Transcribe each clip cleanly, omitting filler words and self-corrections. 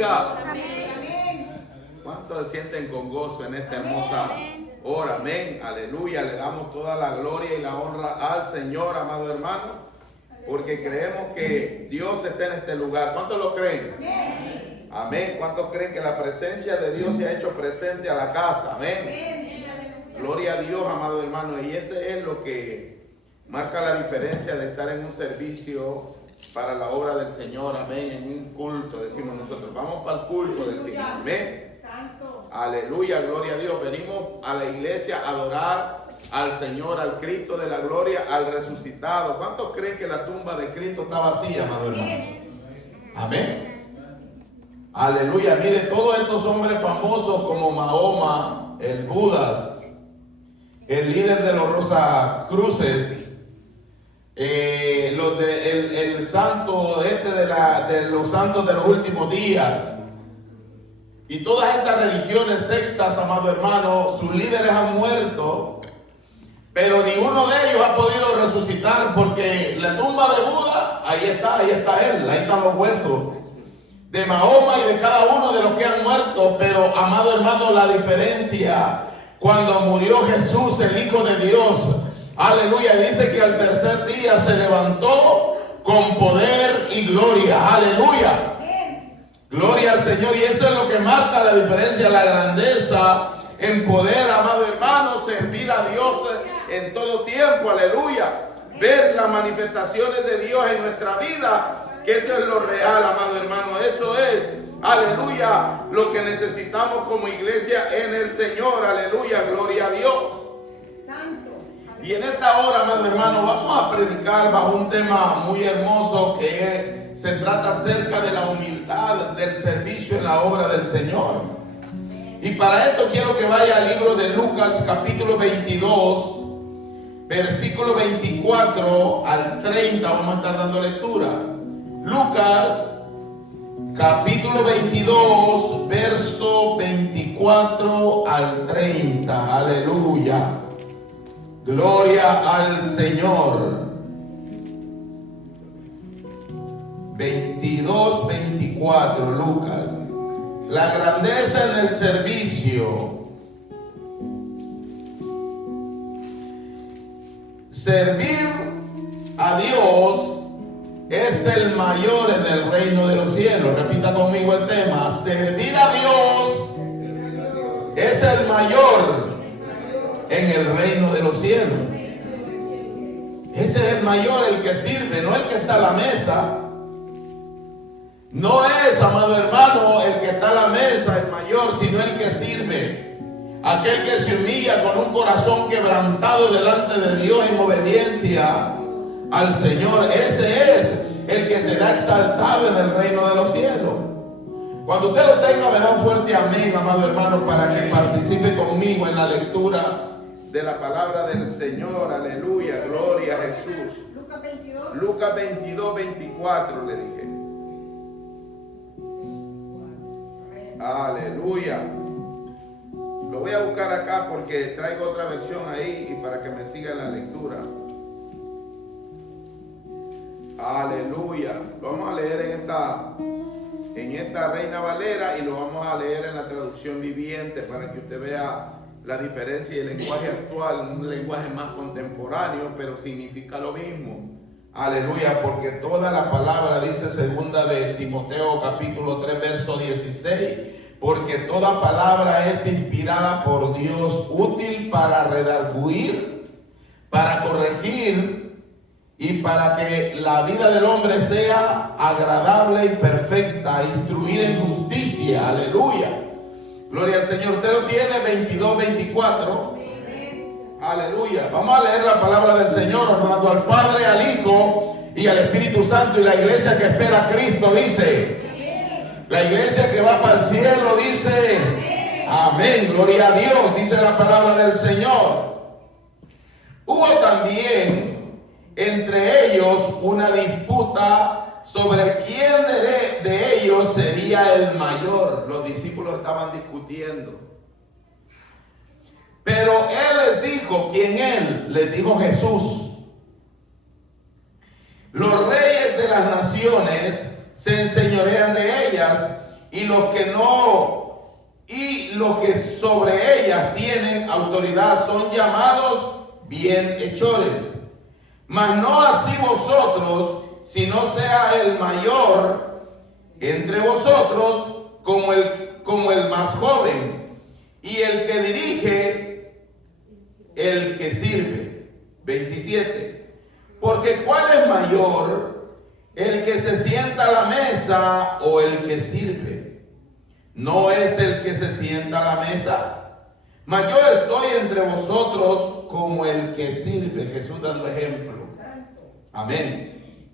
bendiga. Amén. ¿Cuántos se sienten con gozo en esta hermosa hora? Amén. Aleluya. Le damos toda la gloria y la honra al Señor, amado hermano, porque creemos que Dios está en este lugar. ¿Cuántos lo creen? Amén. ¿Cuántos creen que la presencia de Dios se ha hecho presente a la casa? Amén. Gloria a Dios, amado hermano. Y ese es lo que marca la diferencia de estar en un servicio para la obra del Señor. Amén. En un culto, decimos nosotros. Vamos para el culto, decimos. Amén. Aleluya, gloria a Dios. Venimos a la iglesia a adorar al Señor, al Cristo de la gloria, al resucitado. ¿Cuántos creen que la tumba de Cristo está vacía, amado hermano? Amén. Aleluya. Mire, todos estos hombres famosos como Mahoma, el Budas, el líder de los Rosacruces, el santo de los santos de los últimos días, y todas estas religiones sextas, amado hermano, sus líderes han muerto, pero ni uno de ellos ha podido resucitar, porque la tumba de Buda, ahí está él, ahí están los huesos de Mahoma y de cada uno de los que han muerto. Pero, amado hermano, la diferencia cuando murió Jesús, el Hijo de Dios, aleluya, dice que al tercer día se levantó con poder y gloria, aleluya. Gloria al Señor. Y eso es lo que marca la diferencia, la grandeza en poder, amado hermano, servir a Dios en todo tiempo, aleluya. Ver las manifestaciones de Dios en nuestra vida, que eso es lo real, amado hermano. Eso es, aleluya, lo que necesitamos como iglesia en el Señor, aleluya, gloria a Dios. Santo. Y en esta hora, amado hermano, vamos a predicar bajo un tema muy hermoso que se trata acerca de la humildad del servicio en la obra del Señor. Y para esto quiero que vaya al libro de Lucas, capítulo 22, versículo 24 al 30. Vamos a estar dando lectura. Lucas, capítulo 22, verso 24 al 30. Aleluya. Gloria al Señor. 22, 24, Lucas. La grandeza en el servicio. Servir a Dios es el mayor en el reino de los cielos. Repita conmigo el tema. Servir a Dios es el mayor en el reino de los cielos. Ese es el mayor, el que sirve, no el que está a la mesa. No es, amado hermano, el que está a la mesa el mayor, sino el que sirve. Aquel que se humilla con un corazón quebrantado delante de Dios en obediencia al Señor. Ese es el que será exaltado en el reino de los cielos. Cuando usted lo tenga, me da un fuerte amén, amado hermano, para que participe conmigo en la lectura de la palabra del Señor. Aleluya, gloria a Jesús. Lucas 22, 24 le dije. Aleluya. Lo voy a buscar acá porque traigo otra versión ahí y para que me siga la lectura. Aleluya. Lo vamos a leer en esta Reina Valera y lo vamos a leer en la traducción viviente para que usted vea la diferencia y el lenguaje actual, un lenguaje más contemporáneo, pero significa lo mismo. Aleluya, porque toda la palabra dice segunda de Timoteo capítulo 3 verso 16, porque toda palabra es inspirada por Dios, útil para redarguir, para corregir y para que la vida del hombre sea agradable y perfecta, instruir en justicia. Aleluya. Gloria al Señor. Usted lo tiene 22, 24. Aleluya. Vamos a leer la palabra del Señor, honrando al Padre, al Hijo y al Espíritu Santo. Y la iglesia que espera a Cristo dice, la iglesia que va para el cielo dice, amén. Gloria a Dios, dice la palabra del Señor. Hubo también entre ellos una disputa sobre quién de ellos sería el mayor. Los discípulos estaban discutiendo. Pero él les dijo, ¿quién él? Les dijo Jesús. Los reyes de las naciones se enseñorean de ellas y los que sobre ellas tienen autoridad son llamados bienhechores. Mas no así vosotros, sino sea el mayor entre vosotros como el más joven, y el que dirige, el que sirve. 27. Porque ¿cuál es mayor, el que se sienta a la mesa o el que sirve? ¿No es el que se sienta a la mesa? Mas yo estoy entre vosotros como el que sirve. Jesús dando ejemplo. Amén.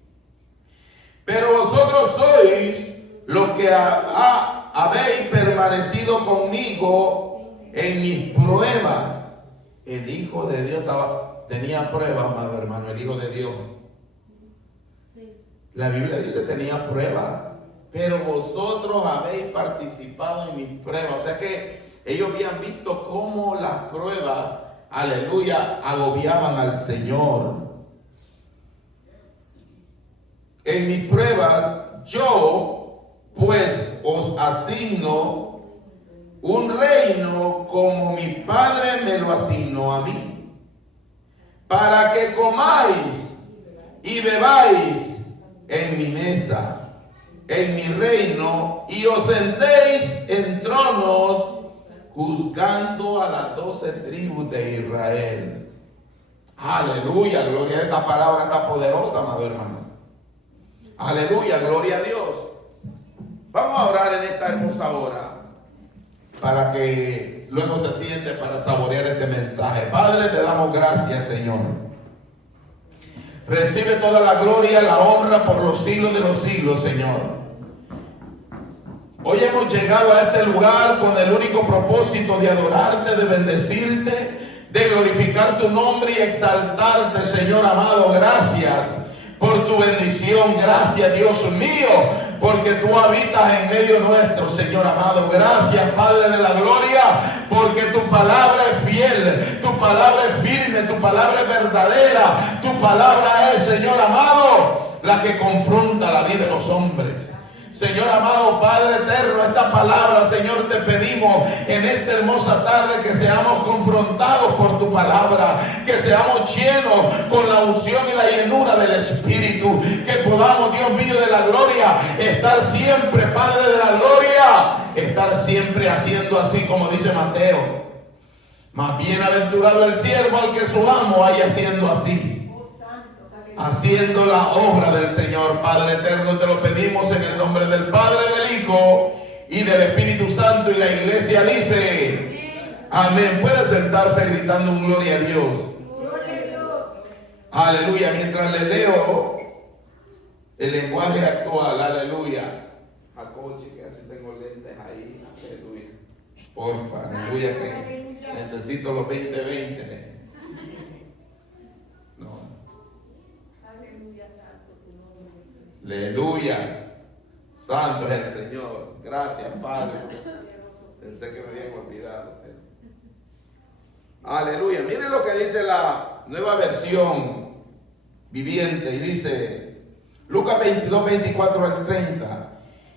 Pero vosotros sois los que habéis permanecido conmigo en mis pruebas. El Hijo de Dios tenía pruebas, amado hermano, el Hijo de Dios. La Biblia dice tenía pruebas, pero vosotros habéis participado en mis pruebas. O sea que ellos habían visto cómo las pruebas, aleluya, agobiaban al Señor. En mis pruebas, yo pues os asigno un reino como mi Padre me lo asignó a mí, para que comáis y bebáis en mi mesa, en mi reino, y os sentéis en tronos juzgando a las 12 tribus de Israel. Aleluya, gloria a esta palabra está poderosa, amado hermano. Aleluya, gloria a Dios. Vamos a orar en esta hermosa hora para que luego se siente para saborear este mensaje. Padre, te damos gracias, Señor. Recibe toda la gloria, la honra por los siglos de los siglos, Señor. Hoy hemos llegado a este lugar con el único propósito de adorarte, de bendecirte, de glorificar tu nombre y exaltarte, Señor amado. Gracias por tu bendición. Gracias, Dios mío, porque tú habitas en medio nuestro, Señor amado. Gracias, Padre de la gloria, porque tu palabra es fiel, tu palabra es firme, tu palabra es verdadera. Tu palabra es, Señor amado, la que confronta la vida de los hombres. Señor amado, Padre eterno, esta palabra, Señor, te pedimos en esta hermosa tarde que seamos confrontados por tu palabra, que seamos llenos con la unción y la llenura del Espíritu, que podamos, Dios mío de la gloria, estar siempre, Padre de la gloria, estar siempre haciendo así como dice Mateo. Más bienaventurado el siervo al que su amo haya siendo así, haciendo la obra del Señor. Padre eterno, te lo pedimos en el nombre del Padre, del Hijo y del Espíritu Santo. Y la iglesia dice amén. Puede sentarse gritando un gloria a Dios. Gloria a Dios. Aleluya. Mientras le leo el lenguaje actual, aleluya. Jacobo, que así tengo lentes ahí. Aleluya. Porfa, aleluya, que necesito los 20-20. Aleluya. Santo es el Señor. Gracias, Padre. Pensé que me habían olvidado. Aleluya. Miren lo que dice la nueva versión viviente. Y dice Lucas 22, 24 al 30.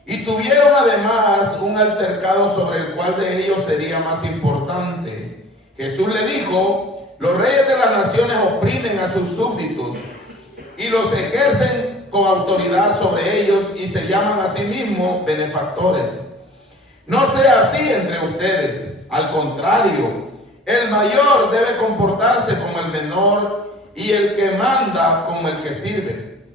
Y tuvieron además un altercado sobre el cual de ellos sería más importante. Jesús le dijo: los reyes de las naciones oprimen a sus súbditos y los ejercen con autoridad sobre ellos y se llaman a sí mismos benefactores. No sea así entre ustedes. Al contrario, el mayor debe comportarse como el menor y el que manda como el que sirve.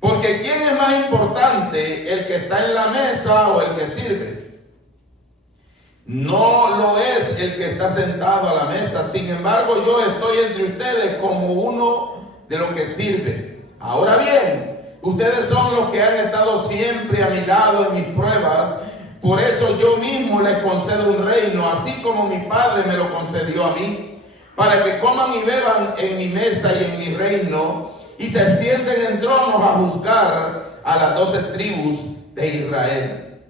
Porque ¿quién es más importante, el que está en la mesa o el que sirve? No lo es el que está sentado a la mesa. Sin embargo, yo estoy entre ustedes como uno de los que sirve. Ahora bien, ustedes son los que han estado siempre a mi lado en mis pruebas. Por eso yo mismo les concedo un reino, así como mi Padre me lo concedió a mí, para que coman y beban en mi mesa y en mi reino, y se sienten en tronos a juzgar a las 12 tribus de Israel.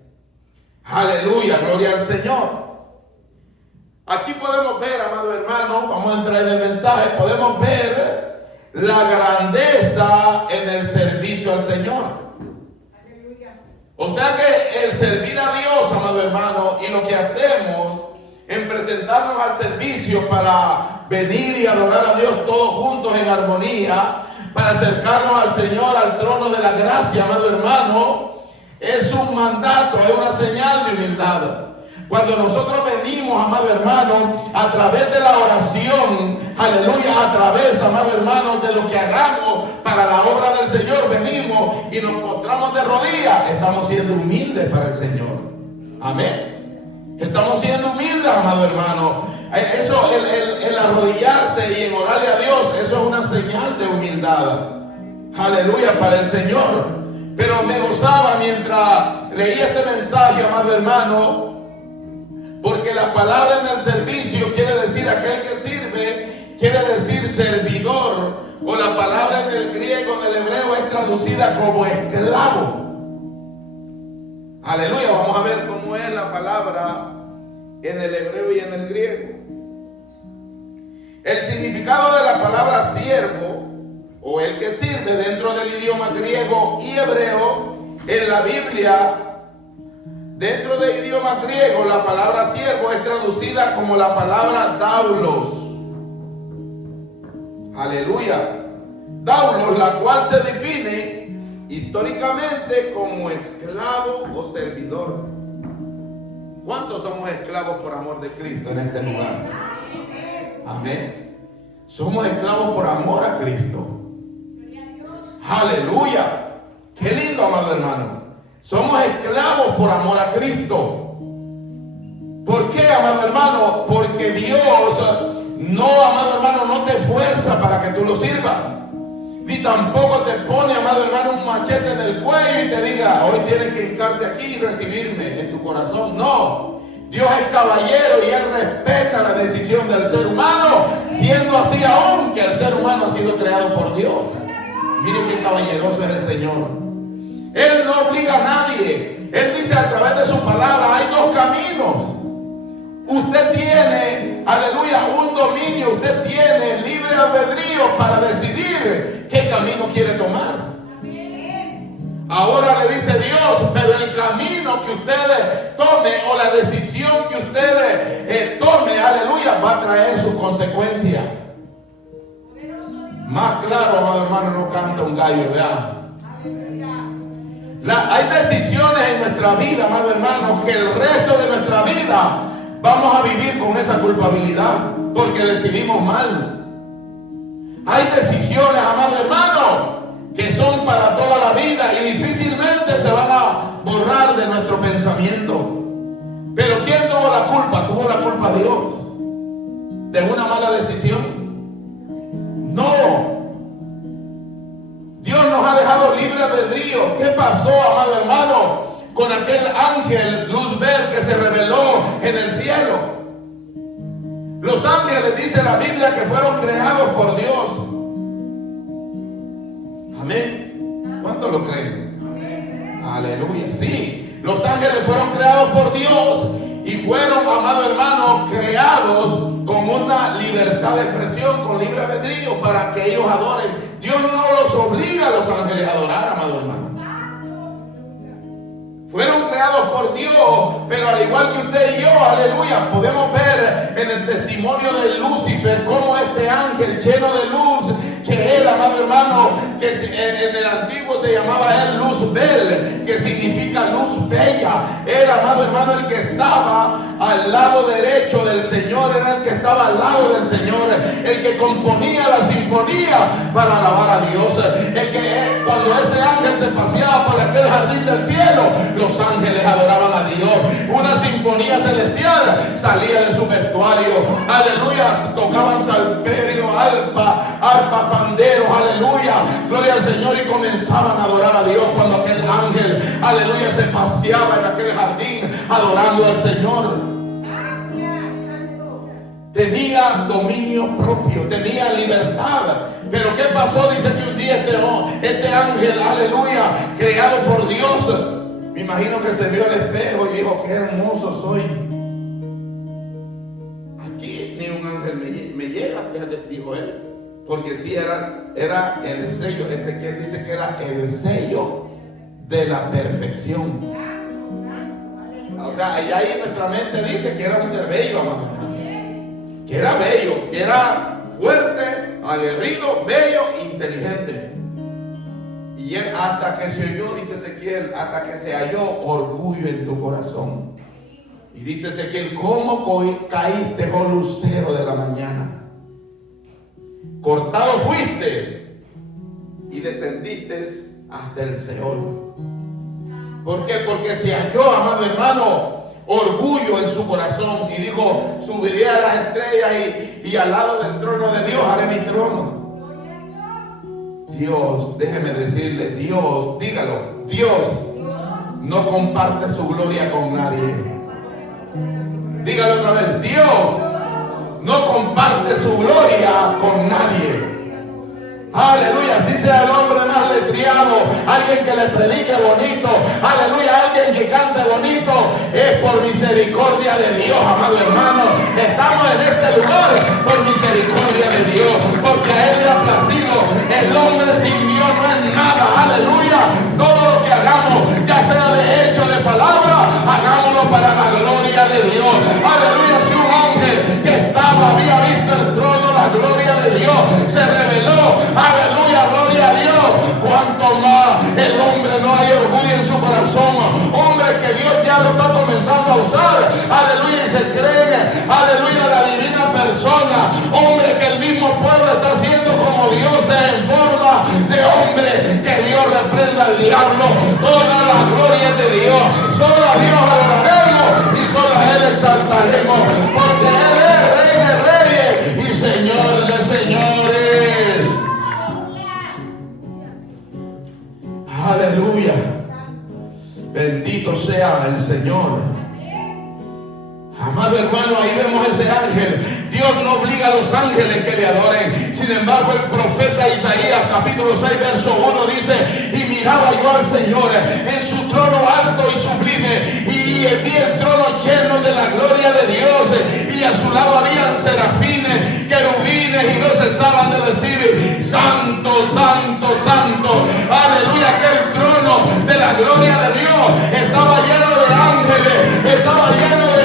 Aleluya, gloria al Señor. Aquí podemos ver, amado hermano, vamos a entrar en el mensaje, podemos ver la grandeza en el servicio al Señor. Aleluya. O sea que el servir a Dios, amado hermano, y lo que hacemos en presentarnos al servicio para venir y adorar a Dios todos juntos en armonía, para acercarnos al Señor, al trono de la gracia, amado hermano, es un mandato, es una señal de humildad. Cuando nosotros venimos, amado hermano, a través de la oración, aleluya, a través, amado hermano, de lo que hagamos para la obra del Señor, venimos y nos postramos de rodillas, estamos siendo humildes para el Señor. Amén. Estamos siendo humildes, amado hermano. Eso, el arrodillarse y en orarle a Dios, eso es una señal de humildad. Aleluya, para el Señor. Pero me gozaba mientras leía este mensaje, amado hermano, porque la palabra en el servicio quiere decir aquel que sirve, quiere decir servidor, o la palabra en el griego, en el hebreo, es traducida como esclavo. Aleluya, vamos a ver cómo es la palabra en el hebreo y en el griego. El significado de la palabra siervo, o el que sirve dentro del idioma griego y hebreo, en la Biblia, dentro del idioma griego, la palabra siervo es traducida como la palabra daulos. Aleluya. Daulos, la cual se define históricamente como esclavo o servidor. ¿Cuántos somos esclavos por amor de Cristo en este lugar? Amén. Somos esclavos por amor a Cristo. Aleluya. Qué lindo, amado hermano. Somos esclavos por amor a Cristo. ¿Por qué, amado hermano? Porque Dios no, amado hermano, no te fuerza para que tú lo sirvas. Ni tampoco te pone, amado hermano, un machete en el cuello y te diga, hoy tienes que hincarte aquí y recibirme en tu corazón. No. Dios es caballero y Él respeta la decisión del ser humano, siendo así aún que el ser humano ha sido creado por Dios. Mire qué caballeroso es el Señor. Él no obliga a nadie. Él dice a través de su palabra, hay dos caminos. Usted tiene, aleluya, un dominio. Usted tiene libre albedrío para decidir qué camino quiere tomar. Ahora le dice Dios, pero el camino que ustedes tomen o la decisión que ustedes tomen, aleluya, va a traer sus consecuencias. Más claro, amado hermano, no canta un gallo, ¿verdad? Hay decisiones en nuestra vida, amado hermano, que el resto de nuestra vida vamos a vivir con esa culpabilidad porque decidimos mal. Hay decisiones, amado hermano, que son para toda la vida y difícilmente se van a borrar de nuestro pensamiento. Pero ¿quién tuvo la culpa? Tuvo la culpa Dios de una mala decisión. No. Dios nos ha dejado libre albedrío. ¿Qué pasó, amado hermano, con aquel ángel Luzbel que se reveló en el cielo? Los ángeles, dice la Biblia, que fueron creados por Dios. Amén. ¿Cuántos lo creen? Amén. Aleluya. Sí, los ángeles fueron creados por Dios y fueron, amado hermano, creados con una libertad de expresión, con libre albedrío para que ellos adoren. Dios no los obliga a los ángeles a adorar, amado hermano. Fueron creados por Dios, pero al igual que usted y yo, aleluya, podemos ver en el testimonio de Lucifer cómo este ángel lleno de luz, que era, amado hermano, que en el antiguo se llamaba él Luzbel, que significa luz bella, era, amado hermano, el que estaba al lado derecho del Señor, era el que estaba al lado del Señor, el que componía la sinfonía para alabar a Dios, el que cuando ese ángel se paseaba por aquel jardín del cielo, los ángeles adoraban a Dios. Una sinfonía celestial salía de su vestuario. Aleluya. Tocaban salterio, arpa, panderos. Aleluya. Gloria al Señor. Y comenzaban a adorar a Dios cuando aquel ángel, aleluya, se paseaba en aquel jardín adorando al Señor. Tenía dominio propio, tenía libertad. Pero ¿qué pasó? Dice que un día este ángel, aleluya, creado por Dios, me imagino que se vio al espejo y dijo, qué hermoso soy. Aquí ni un ángel me llega, dijo él. Porque sí era el sello. Ezequiel dice que era el sello de la perfección. O sea, ahí nuestra mente dice que era un ser bello, amado hermano. Que era bello, que era fuerte, aguerrido, bello, inteligente. Y él, hasta que se oyó, dice Ezequiel, hasta que se halló orgullo en tu corazón. Y dice Ezequiel, ¿cómo caíste, oh lucero de la mañana? Cortado fuiste y descendiste hasta el Seol. ¿Por qué? Porque se halló, amado hermano, orgullo en su corazón. Y dijo, subiré a las estrellas y al lado del trono de Dios haré mi trono. Dios, déjeme decirle, Dios, dígalo, Dios no comparte su gloria con nadie. Dígalo otra vez, Dios no comparte su gloria con nadie. Aleluya, así sea el hombre más letriado, alguien que le predique bonito, aleluya, alguien que cante bonito, es por misericordia de Dios, amado hermano. Estamos en este lugar por misericordia de Dios, porque a Él le ha placido. El hombre sin Dios no es nada, aleluya. Todo lo que hagamos, ya sea de hecho, de palabra, hagámoslo para la gloria de Dios. Aleluya, si un ángel que había visto el trono, la gloria de Dios, se reveló. Aleluya, gloria a Dios. Cuanto más el hombre no hay orgullo en su corazón, hombre que Dios ya lo está comenzando a usar, aleluya, y se cree, aleluya, la divina persona, hombre que el mismo pueblo está haciendo como Dios en forma de hombre, que Dios reprenda al diablo. Toda la gloria de Dios, solo a Dios adoraremos y solo a Él exaltaremos, porque Él es Rey de reyes y Señor de señores. Aleluya. Bendito sea el Señor. Amado hermano, ahí vemos ese ángel. Dios no obliga a los ángeles que le adoren. Sin embargo, el profeta Isaías, capítulo 6, verso 1 dice: y miraba yo al Señor en su trono alto y sublime, y vi el trono lleno de la gloria de Dios, y a su lado habían serafines, querubines, y no cesaban de decir: santo, santo, santo. Aleluya, que el trono de la gloria de Dios estaba lleno de ángeles, estaba lleno de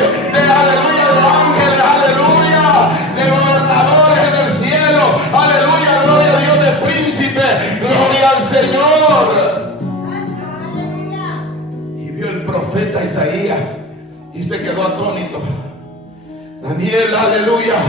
aleluya, de ángeles, aleluya, de gobernadores en el cielo, aleluya, gloria a Dios, de príncipes, gloria al Señor. Y vio el profeta Isaías y se quedó atónito. Daniel, aleluya,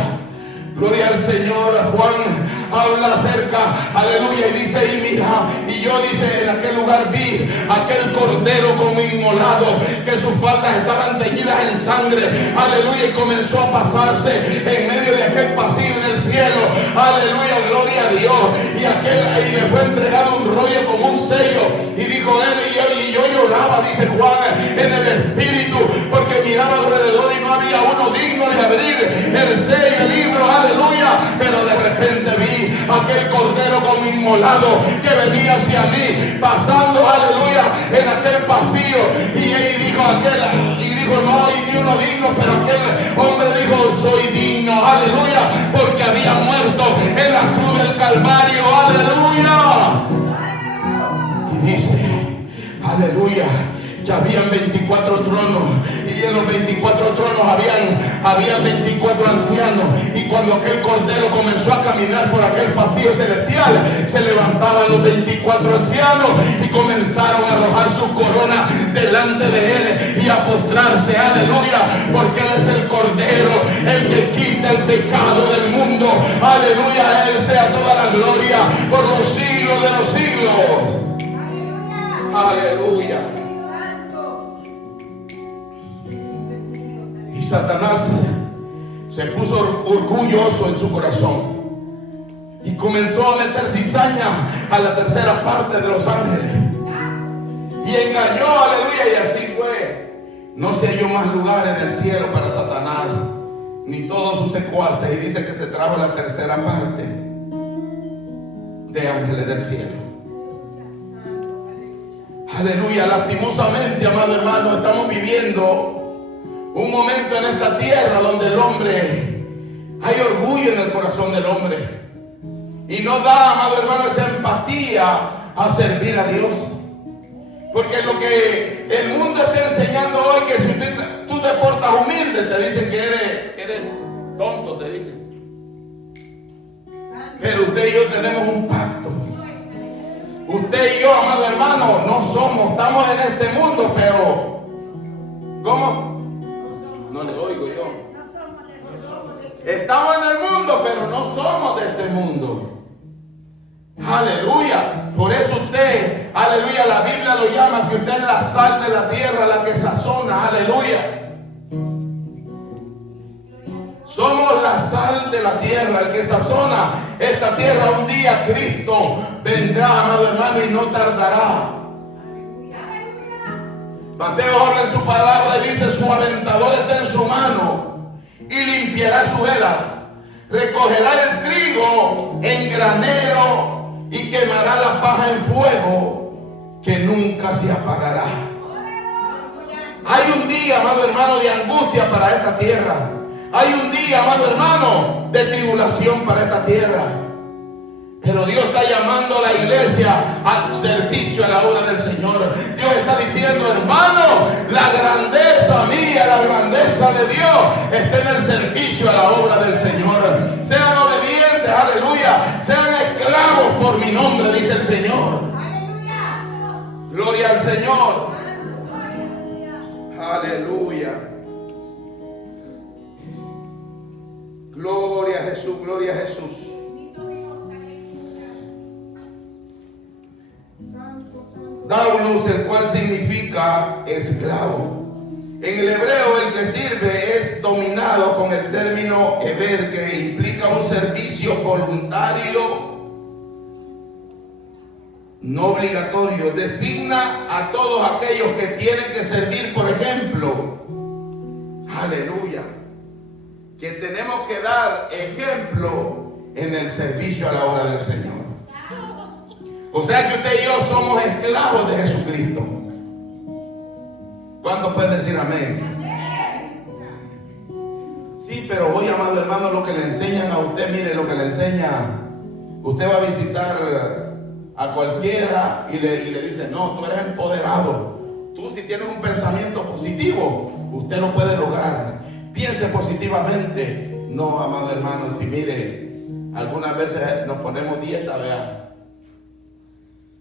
gloria al Señor. Juan habla acerca, aleluya, y dice: y mira, y yo, dice, en aquel lugar vi aquel cordero como inmolado, que sus faldas estaban teñidas en sangre, aleluya, y comenzó a pasarse en medio de aquel pasillo en el cielo, aleluya, gloria a Dios, y le fue entregado un rollo como un sello, y dijo él, y yo lloraba, dice Juan, en el espíritu, porque miraba alrededor y no había uno digno de abrir el sello, el libro, aleluya, pero de repente vi aquel cordero como inmolado que venía hacia mí, pasando, aleluya, en aquel pasillo, y él dijo no hay ni uno digno, pero aquel hombre dijo: soy digno, aleluya, porque había muerto en la cruz del Calvario, aleluya. Y dice, aleluya, que habían 24 tronos, y en los 24 tronos habían 24 ancianos, y cuando aquel cordero comenzó a caminar por aquel pasillo celestial, se levantaban los 24 ancianos y comenzaron a arrojar su corona delante de él y a postrarse, aleluya, porque él es el cordero, el que quita el pecado del mundo, aleluya. A él sea toda la gloria por los siglos de los siglos, aleluya. Y Satanás se puso orgulloso en su corazón y comenzó a meter cizaña a la tercera parte de los ángeles y engañó, aleluya, y así fue. No se halló más lugar en el cielo para Satanás ni todos sus secuaces, y dice que se trajo la tercera parte de ángeles del cielo. Aleluya. Lastimosamente, amado hermano, estamos viviendo un momento en esta tierra donde el hombre, hay orgullo en el corazón del hombre, y no da, amado hermano, esa empatía a servir a Dios. Porque lo que el mundo está enseñando hoy, que si tú te portas humilde, te dicen que eres tonto, te dicen. Pero usted y yo tenemos un pacto. Usted y yo, amado hermano, estamos en este mundo, pero ¿cómo? No le oigo yo. Estamos en el mundo, pero no somos de este mundo. Aleluya. Por eso usted, aleluya, la Biblia lo llama que usted es la sal de la tierra, la que sazona. Aleluya. Somos la sal de la tierra, el que sazona esta tierra. Un día Cristo vendrá, amado hermano, y no tardará. Mateo habla en su palabra y dice: su aventador está en su mano y limpiará su era. Recogerá el trigo en granero y quemará la paja en fuego que nunca se apagará. Hay un día, amado hermano, de angustia para esta tierra. Hay un día, amado hermano, de tribulación para esta tierra. Pero Dios está llamando a la iglesia al servicio a la obra del Señor. Dios está diciendo: hermano, la grandeza mía, la grandeza de Dios está en el servicio a la obra del Señor. Sean obedientes, aleluya. Sean esclavos por mi nombre, dice el Señor. Gloria al Señor. Aleluya. Gloria a Jesús, gloria a Jesús. Daulos, el cual significa esclavo. En el hebreo, el que sirve es dominado con el término heber, que implica un servicio voluntario, no obligatorio. Designa a todos aquellos que tienen que servir, por ejemplo. Aleluya. Que tenemos que dar ejemplo en el servicio a la obra del Señor. O sea que usted y yo somos esclavos de Jesucristo. ¿Cuántos pueden decir amén? Sí, pero hoy, amado hermano, lo que le enseñan a usted, mire lo que le enseña. Usted va a visitar a cualquiera y le dice: no, tú eres empoderado. Tú, si tienes un pensamiento positivo, usted lo puede lograr. Piense positivamente. No, amado hermano, si mire, algunas veces nos ponemos dieta, vea.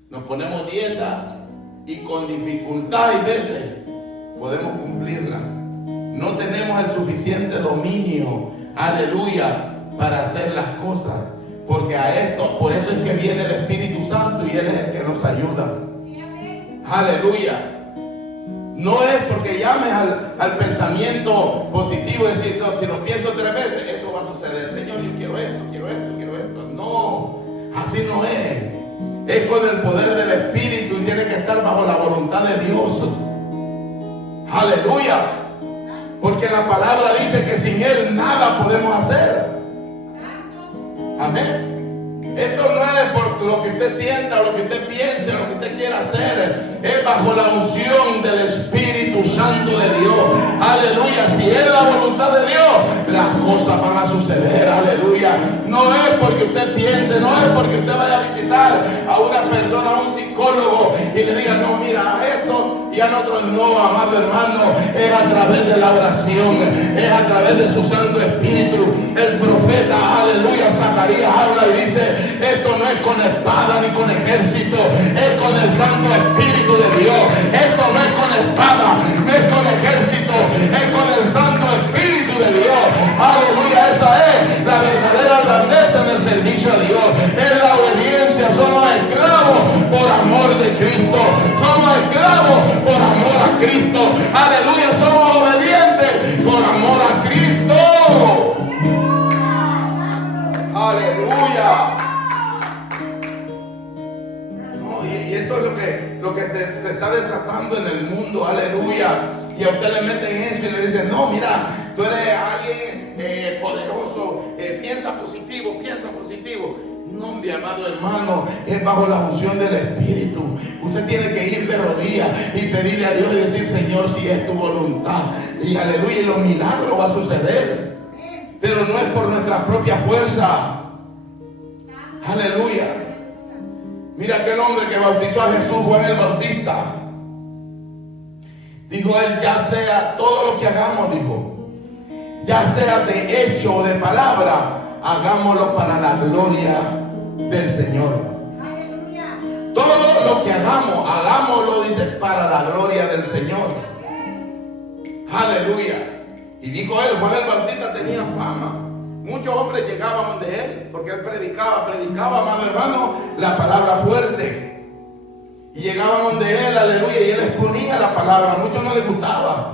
Nos ponemos dieta y con dificultad y veces podemos cumplirla. No tenemos el suficiente dominio, aleluya, para hacer las cosas. Porque por eso es que viene el Espíritu Santo y Él es el que nos ayuda. Aleluya. No es porque llames al pensamiento positivo y decir: no, si lo pienso 3 veces, eso va a suceder. Señor, yo quiero esto, quiero esto, quiero esto. No, así no es. Es con el poder del Espíritu y tiene que estar bajo la voluntad de Dios. Aleluya. Porque la palabra dice que sin Él nada podemos hacer. Amén. Esto no es por lo que usted sienta, lo que usted piense, lo que usted quiera hacer. Es bajo la unción del Espíritu Santo de Dios. Aleluya. Si es la voluntad de Dios, las cosas van a suceder. Aleluya. No es porque usted piense, no es porque usted vaya a visitar a una persona, a un psicólogo y le diga: no, mira esto, y a nosotros. No, amado hermano, es a través de la oración, es a través de su Santo Espíritu. El profeta, aleluya, Zacarías habla y dice: esto no es con espada ni con ejército, es con el Santo Espíritu de Dios. Esto no es con espada, no es con ejército, es con el Santo Espíritu de Dios. Aleluya, esa es la verdadera grandeza en el servicio a Dios. Es la obediencia. Somos esclavos por amor de Cristo. Somos esclavos por amor a Cristo. Aleluya, somos obedientes por amor a Cristo. Aleluya. Y eso es lo que se está desatando en el mundo. Aleluya. Y a usted le meten eso y le dicen: no, mira, tú eres alguien poderoso, piensa positivo, piensa positivo. No, mi amado hermano, es bajo la unción del Espíritu. Usted tiene que ir de rodillas y pedirle a Dios y decir: Señor, si es tu voluntad. Y aleluya, y los milagros va a suceder. Pero no es por nuestra propia fuerza. Aleluya. Mira aquel hombre que bautizó a Jesús, Juan el Bautista. Dijo él, ya sea todo lo que hagamos, dijo, ya sea de hecho o de palabra, hagámoslo para la gloria del Señor. Aleluya. Todo lo que hagamos, hagámoslo, dice, para la gloria del Señor. Aleluya. Y dijo él, Juan el Bautista tenía fama. Muchos hombres llegaban donde él, porque él predicaba, amado hermano, la palabra fuerte. Y llegaban donde él, aleluya, y él exponía la palabra. A muchos no les gustaba.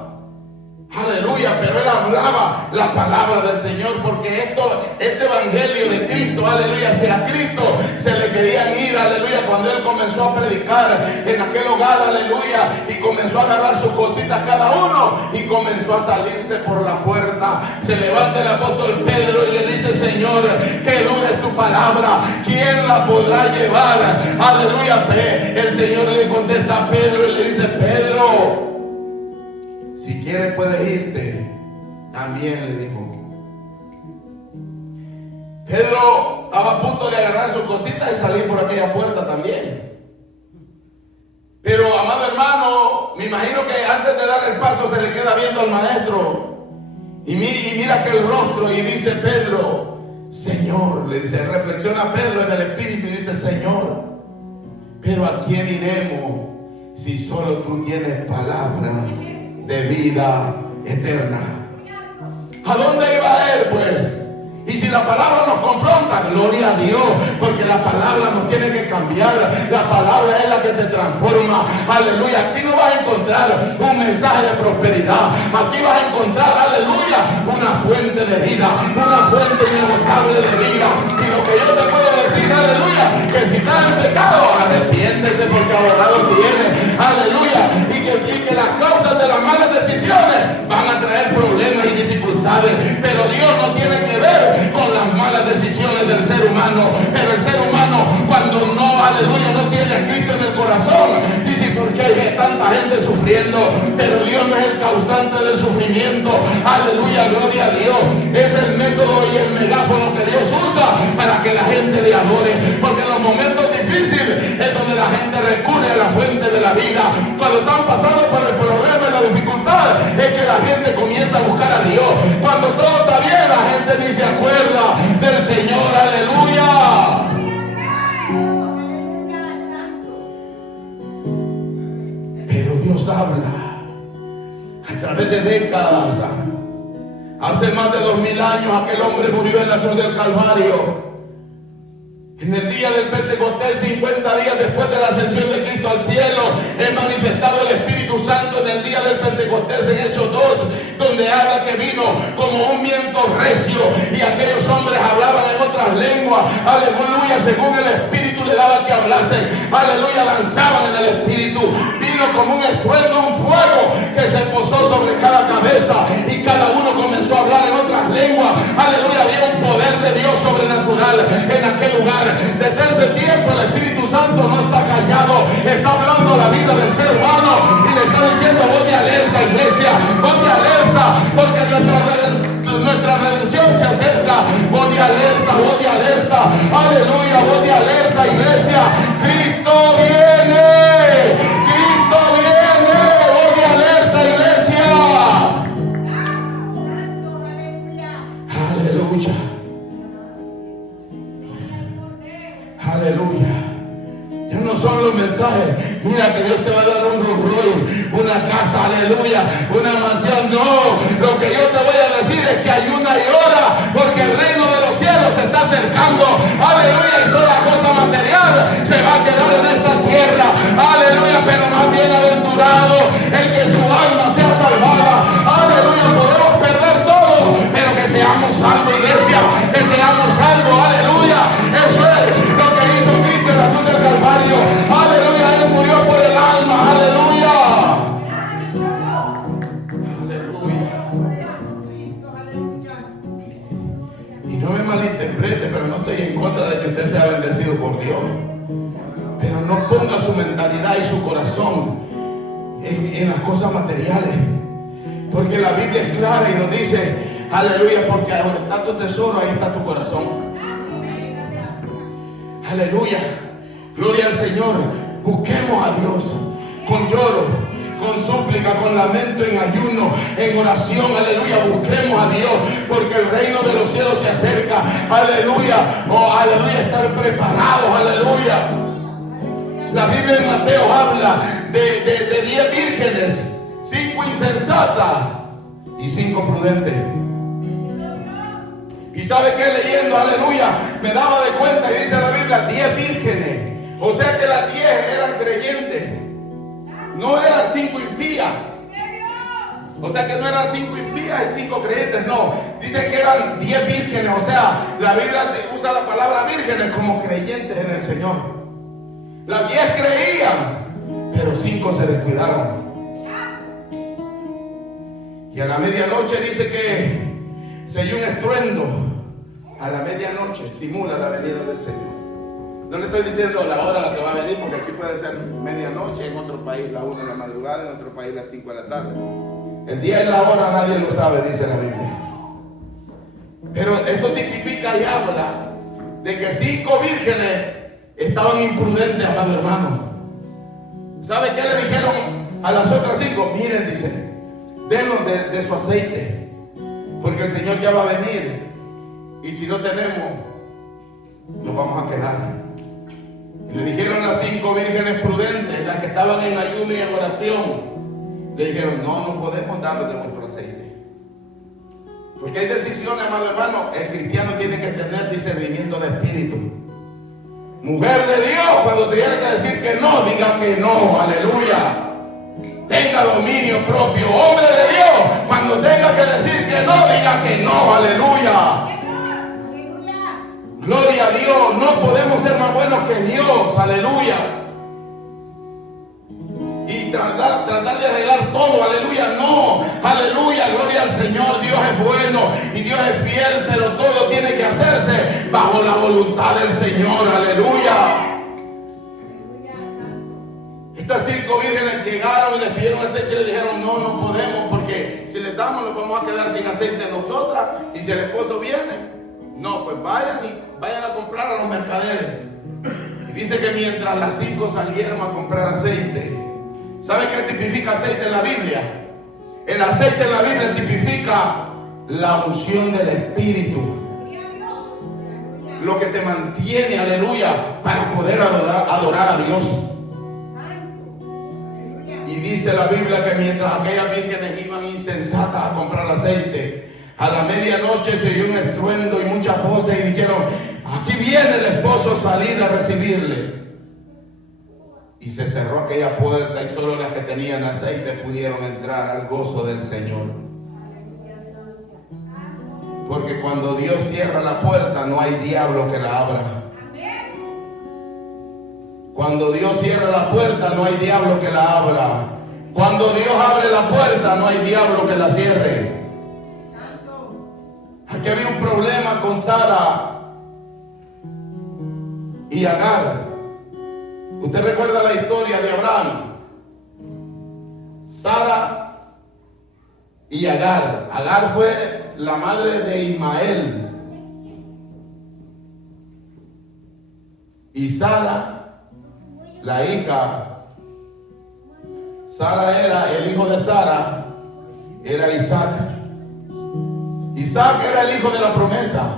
Aleluya, pero él hablaba la palabra del Señor, porque este evangelio de Cristo, aleluya, si a Cristo se le querían ir, aleluya, cuando él comenzó a predicar en aquel hogar, aleluya, y comenzó a agarrar sus cositas cada uno y comenzó a salirse por la puerta. Se levanta el apóstol Pedro y le dice, Señor, que dura es tu palabra, ¿quién la podrá llevar? Aleluya, el Señor le contesta a Pedro y le dice, Pedro, si quieres puedes irte. También le dijo. Pedro estaba a punto de agarrar sus cositas y salir por aquella puerta también. Pero, amado hermano, me imagino que antes de dar el paso se le queda viendo al maestro. Y mira aquel rostro y dice, Pedro, Señor, le dice, reflexiona Pedro en el espíritu y dice, Señor, pero ¿a quién iremos si solo tú tienes palabra de vida eterna? ¿A dónde iba él, pues? Y si la palabra nos confronta, gloria a Dios, porque la palabra nos tiene que cambiar. La palabra es la que te transforma. Aleluya. Aquí no vas a encontrar un mensaje de prosperidad. Aquí vas a encontrar, aleluya, una fuente de vida, una fuente inagotable de vida. Y lo que yo te puedo decir, aleluya, que si estás en pecado, arrepiéntete porque abogado tienes. Aleluya. Y que las causas de las malas decisiones van a traer problemas y dificultades. Pero Dios no tiene que ver con las malas decisiones del ser humano. Pero el ser humano, cuando no, aleluya, no tiene a Cristo en el corazón, dice, ¿por qué hay tanta gente sufriendo? Pero Dios no es el causante del sufrimiento. Aleluya, gloria a Dios. Es el método y el megáfono que Dios usa para que la gente le adore. Porque en los momentos difíciles es donde la gente recurre a la fuente de la vida. Cuando están pasando por el problema y la dificultad, es que la gente comienza a buscar a Dios. Cuando todo está bien, la gente ni se acuerda del Señor. Aleluya. Pero Dios habla a través de décadas. Hace más de 2000 años aquel hombre murió en la cruz del Calvario. En el día del Pentecostés, 50 días después de la ascensión de Cristo al cielo, es manifestado el Espíritu Santo en el día del Pentecostés, en Hechos 2, donde habla que vino como un viento recio y aquellos hombres hablaban en otras lenguas. Aleluya, según el Espíritu le daba que hablasen. Aleluya, danzaban en el Espíritu. Vino como un estruendo, un fuego que se posó sobre cada cabeza y cada uno comenzó a hablar en otras lenguas. Aleluya, había un poder de Dios sobrenatural en aquel lugar. Desde ese tiempo el Espíritu Santo no está callado, está hablando la vida del ser humano y le está diciendo, voz de alerta, iglesia, voz de alerta, porque nuestra redención se acerca. Voz de alerta, aleluya, voz de alerta, iglesia. Cristo viene, voz de alerta, iglesia. Aleluya. Aleluya. Ya no son los mensajes, mira que Dios te va a dar un Rolls Royce, una casa, aleluya, una mansión. No, lo que yo te voy a decir es que ayuna y ora, porque el reino de los cielos se está acercando. Aleluya, y toda cosa material se va a quedar en esta tierra. Aleluya, pero más bienaventurado el que su alma sea salvada. Aleluya, podemos perder todo, pero que seamos salvos, iglesia, que seamos salvos. Aleluya, eso es lo que hizo Cristo en la cruz del Calvario. Aleluya, Él murió por el alma. Aleluya. Y no me malinterprete, pero no estoy en contra de que usted sea bendecido por Dios. Pero no ponga su mentalidad y su corazón en las cosas materiales. Porque la Biblia es clara y nos dice, aleluya, porque donde está tu tesoro, ahí está tu corazón. Aleluya, gloria al Señor. Busquemos a Dios con lloro, con súplica, con lamento, en ayuno, en oración, aleluya, busquemos a Dios, porque el reino de los cielos se acerca, aleluya, aleluya, estar preparados, aleluya. La Biblia en Mateo habla de 10 vírgenes, 5 insensatas y 5 prudentes. Y sabe que leyendo, aleluya, me daba de cuenta y dice la Biblia 10 vírgenes. O sea que las 10 eran creyentes. No eran 5 impías. O sea que no eran 5 impías y 5 creyentes. No, dice que eran 10 vírgenes. O sea, la Biblia usa la palabra vírgenes como creyentes en el Señor. Las 10 creían, pero 5 se descuidaron. Y a la medianoche dice que se oyó un estruendo. A la medianoche simula la venida del Señor. No le estoy diciendo la hora a la que va a venir, porque aquí puede ser medianoche, en otro país la 1 de la madrugada, en otro país las 5 de la tarde. El día y la hora nadie lo sabe, dice la Biblia. Pero esto tipifica y habla de que 5 vírgenes estaban imprudentes, amado hermano. ¿Sabe qué le dijeron a las otras 5? Miren, dice, denos de su aceite, porque el Señor ya va a venir. Y si no tenemos, nos vamos a quedar. Y le dijeron las 5 vírgenes prudentes, las que estaban en ayuno y en oración, le dijeron, no podemos darnos de nuestro aceite. Porque hay decisiones, amado hermano, el cristiano tiene que tener discernimiento de espíritu. Mujer de Dios, cuando te tiene que decir que no, diga que no, aleluya. Tenga dominio propio. Hombre de Dios, cuando tenga que decir que no, diga que no, aleluya. Gloria a Dios, no podemos ser más buenos que Dios, aleluya. Y tratar de arreglar todo, aleluya, no, aleluya, gloria al Señor. Dios es bueno y Dios es fiel, pero todo tiene que hacerse bajo la voluntad del Señor, aleluya. Estas 5 vírgenes llegaron y les pidieron aceite y le dijeron, no podemos, porque si les damos nos vamos a quedar sin aceite nosotras, y si el esposo viene, no, pues vayan a comprar a los mercaderes. Y dice que mientras las 5 salieron a comprar aceite, ¿sabe qué tipifica aceite en la Biblia? El aceite en la Biblia tipifica la unción del Espíritu. Lo que te mantiene, aleluya, para poder adorar a Dios. Y dice la Biblia que mientras aquellas vírgenes iban insensatas a comprar aceite, a la medianoche se oyó un estruendo y muchas voces y dijeron, aquí viene el esposo, salid a recibirle. Y se cerró aquella puerta y solo las que tenían aceite pudieron entrar al gozo del Señor. Porque cuando Dios cierra la puerta no hay diablo que la abra. Cuando Dios cierra la puerta no hay diablo que la abra. Cuando Dios abre la puerta no hay diablo que la cierre. Aquí había un problema con Sara y Agar. ¿Usted recuerda la historia de Abraham? Sara y Agar. Agar fue la madre de Ismael. Y Sara, la hija. Sara era, el hijo de Sara era Isaac. Isaac era el hijo de la promesa.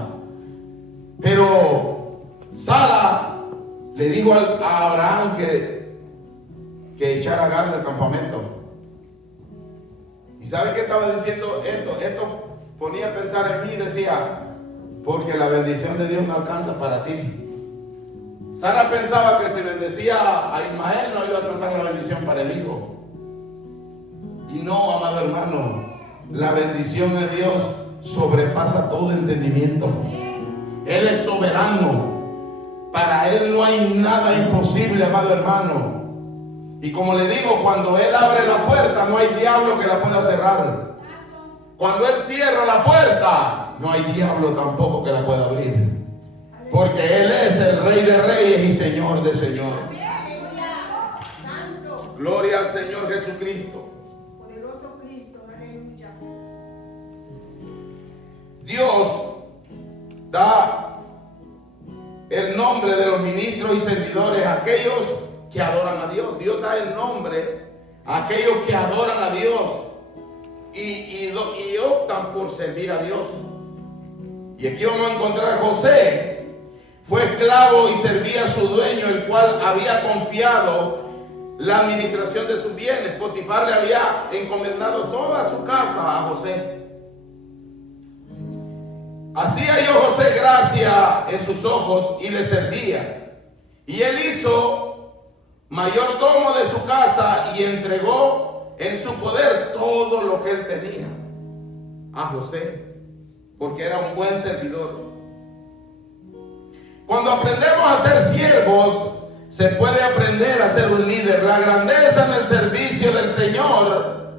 Pero Sara le dijo a Abraham que echara a Agar del campamento. ¿Y sabe qué estaba diciendo esto? Esto ponía a pensar en mí y decía, porque la bendición de Dios no alcanza para ti. Sara pensaba que si bendecía a Ismael no iba a alcanzar la bendición para el hijo. Y no, amado hermano, la bendición de Dios sobrepasa todo entendimiento. Él es soberano. Para Él no hay nada imposible, amado hermano. Y como le digo, cuando Él abre la puerta, no hay diablo que la pueda cerrar. Cuando Él cierra la puerta, no hay diablo tampoco que la pueda abrir. Porque Él es el Rey de Reyes y Señor de Señores. Gloria al Señor Jesucristo. Poderoso Cristo, aleluya. Dios da el nombre de los ministros y servidores a aquellos que adoran a Dios. Dios da el nombre aquellos que adoran a Dios y optan por servir a Dios. Y aquí vamos a encontrar a José. Fue esclavo y servía a su dueño, el cual había confiado la administración de sus bienes. Potifar le había encomendado toda su casa a José. Hacía yo José gracia en sus ojos y le servía. Y él hizo mayordomo de su casa y entregó en su poder todo lo que él tenía a José, porque era un buen servidor. Cuando aprendemos a ser siervos, se puede aprender a ser un líder. La grandeza en el servicio del Señor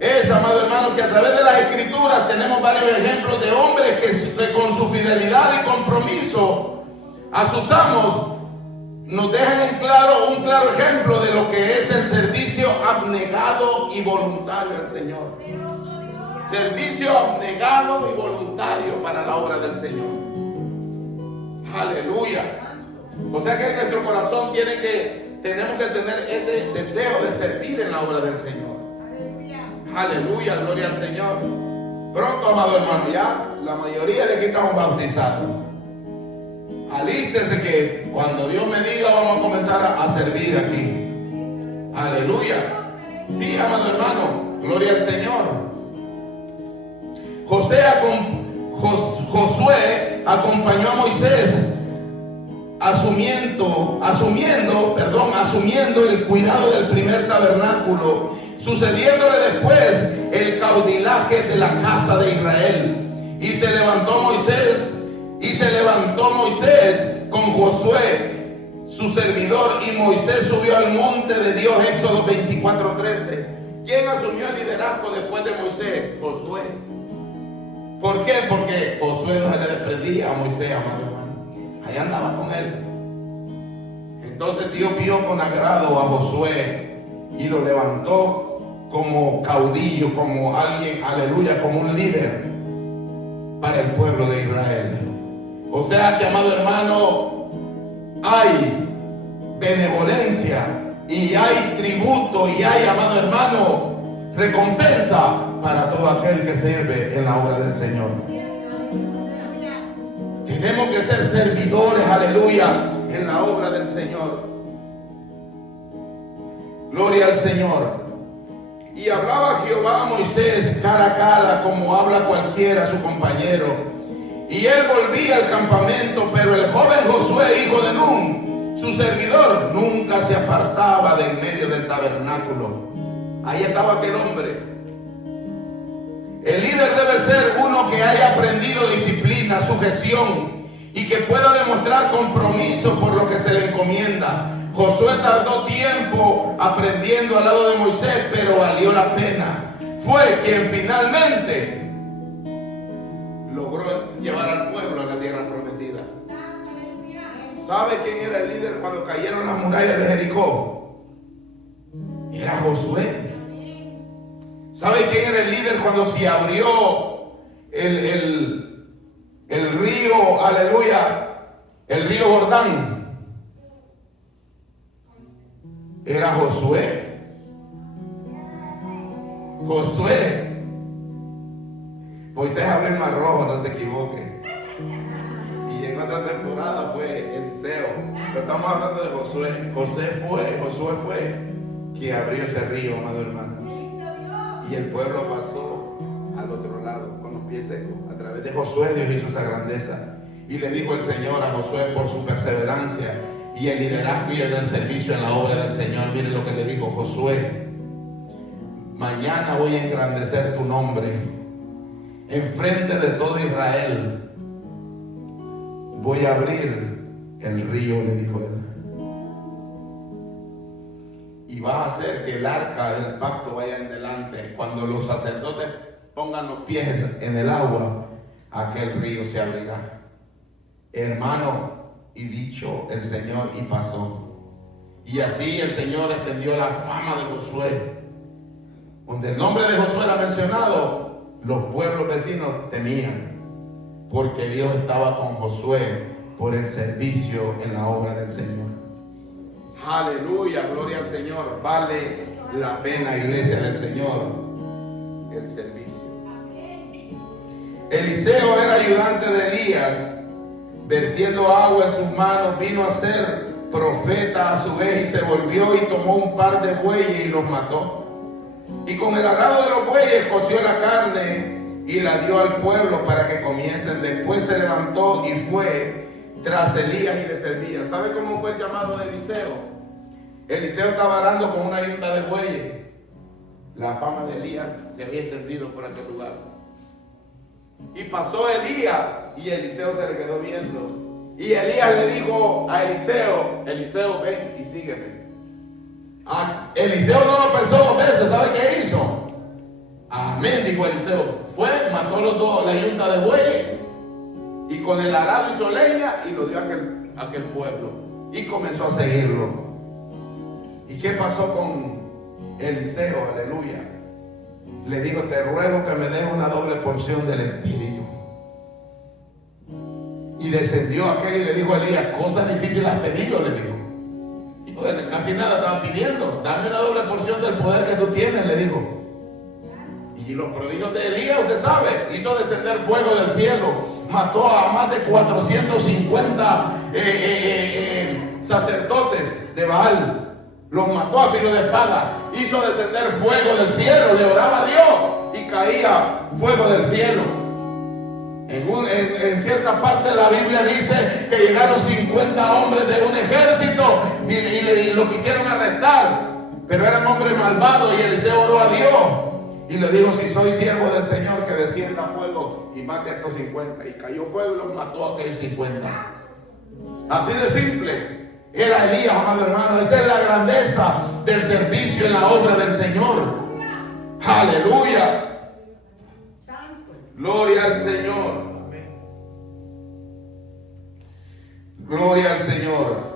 es, amado hermano, que a través de las Escrituras tenemos varios ejemplos de hombres que con su fidelidad y compromiso a sus amos nos dejan en claro un claro ejemplo de lo que es el servicio abnegado y voluntario al Señor. Servicio abnegado y voluntario para la obra del Señor. Aleluya. O sea que en nuestro corazón tenemos que tener ese deseo de servir en la obra del Señor. Aleluya, gloria al Señor. Pronto, amado hermano, ya la mayoría de aquí estamos bautizados. Alístese que cuando Dios me diga vamos a comenzar a servir aquí. Aleluya. Sí, amado hermano, gloria al Señor. Josué acompañó a Moisés asumiendo el cuidado del primer tabernáculo, sucediéndole después el caudilaje de la casa de Israel. Y se levantó Moisés con Josué, su servidor, y Moisés subió al monte de Dios. Éxodo 24:13. ¿Quién asumió el liderazgo después de Moisés? Josué. ¿Por qué? Porque Josué no se le desprendía a Moisés, amado hermano. Ahí andaba con él. Entonces Dios vio con agrado a Josué y lo levantó como caudillo, como alguien, aleluya, como un líder para el pueblo de Israel. O sea que, amado hermano, hay benevolencia y hay tributo y hay, amado hermano, recompensa para todo aquel que sirve en la obra del Señor. Tenemos que ser servidores, aleluya, en la obra del Señor. Gloria al Señor. Y hablaba Jehová a Moisés cara a cara, como habla cualquiera a su compañero. Y él volvía al campamento, pero el joven Josué, hijo de Nun, su servidor, nunca se apartaba de en medio del tabernáculo. Ahí estaba aquel hombre. El líder debe ser uno que haya aprendido disciplina, sujeción y que pueda demostrar compromiso por lo que se le encomienda. Josué tardó tiempo aprendiendo al lado de Moisés, pero valió la pena. Fue quien finalmente logró llevar al pueblo a la tierra prometida. ¿Sabe quién era el líder cuando cayeron las murallas de Jericó? Era Josué. ¿Sabe quién era el líder cuando se abrió el río, aleluya, el río Jordán? Era Josué. Moisés abrió el mar rojo, no se equivoque. Y en otra temporada fue Eliseo. Pero estamos hablando de Josué. Josué fue quien abrió ese río, amado hermano. Y el pueblo pasó al otro lado con los pies secos. A través de Josué Dios hizo esa grandeza. Y le dijo el Señor a Josué por su perseverancia y el liderazgo y el servicio en la obra del Señor. Mire lo que le dijo Josué: mañana voy a engrandecer tu nombre enfrente de todo Israel. Voy a abrir el río, le dijo él. Y vas a hacer que el arca del pacto vaya en delante. Cuando los sacerdotes pongan los pies en el agua, aquel río se abrirá. Hermano, y dicho el Señor, y pasó. Y así el Señor extendió la fama de Josué. Donde el nombre de Josué era mencionado, los pueblos vecinos temían, porque Dios estaba con Josué por el servicio en la obra del Señor. Aleluya, gloria al Señor. Vale la pena, iglesia del Señor, el servicio. Eliseo era ayudante de Elías, vertiendo agua en sus manos, vino a ser profeta a su vez y se volvió y tomó un par de bueyes y los mató. Y con el arado de los bueyes coció la carne y la dio al pueblo para que comiesen. Después se levantó y fue tras Elías y le servía. ¿Sabe cómo fue el llamado de Eliseo? Eliseo estaba arando con una yunta de bueyes. La fama de Elías se había extendido por aquel lugar. Y pasó Elías y Eliseo se le quedó viendo. Y Elías le dijo a Eliseo: Eliseo, ven y sígueme. Eliseo no lo pensó 2 veces. ¿Sabe qué hizo? Amén, dijo Eliseo. Fue, mató los dos, la yunta de bueyes, y con el arado hizo leña y lo dio a aquel pueblo. Y comenzó a seguirlo. ¿Y qué pasó con Eliseo? Aleluya. Le dijo: te ruego que me des una doble porción del Espíritu. Y descendió aquel y le dijo a Elías: cosas difíciles has pedido, le dijo. Y pues casi nada estaba pidiendo. Dame una doble porción del poder que tú tienes, le dijo. Y los prodigios de Elías, usted sabe, hizo descender fuego del cielo, mató a más de 450 sacerdotes de Baal. Los mató a filo de espada, hizo descender fuego del cielo, le oraba a Dios y caía fuego del cielo. En cierta parte de la Biblia dice que llegaron 50 hombres de un ejército y lo quisieron arrestar, pero eran hombres malvados y Eliseo oró a Dios y le dijo: si soy siervo del Señor, que descienda fuego y mate a estos 50. Y cayó fuego y los mató a aquellos 50. Así de simple era Elías, amado hermano. Esa es la grandeza del servicio en la obra del Señor. Aleluya. Gloria al Señor. Gloria al Señor.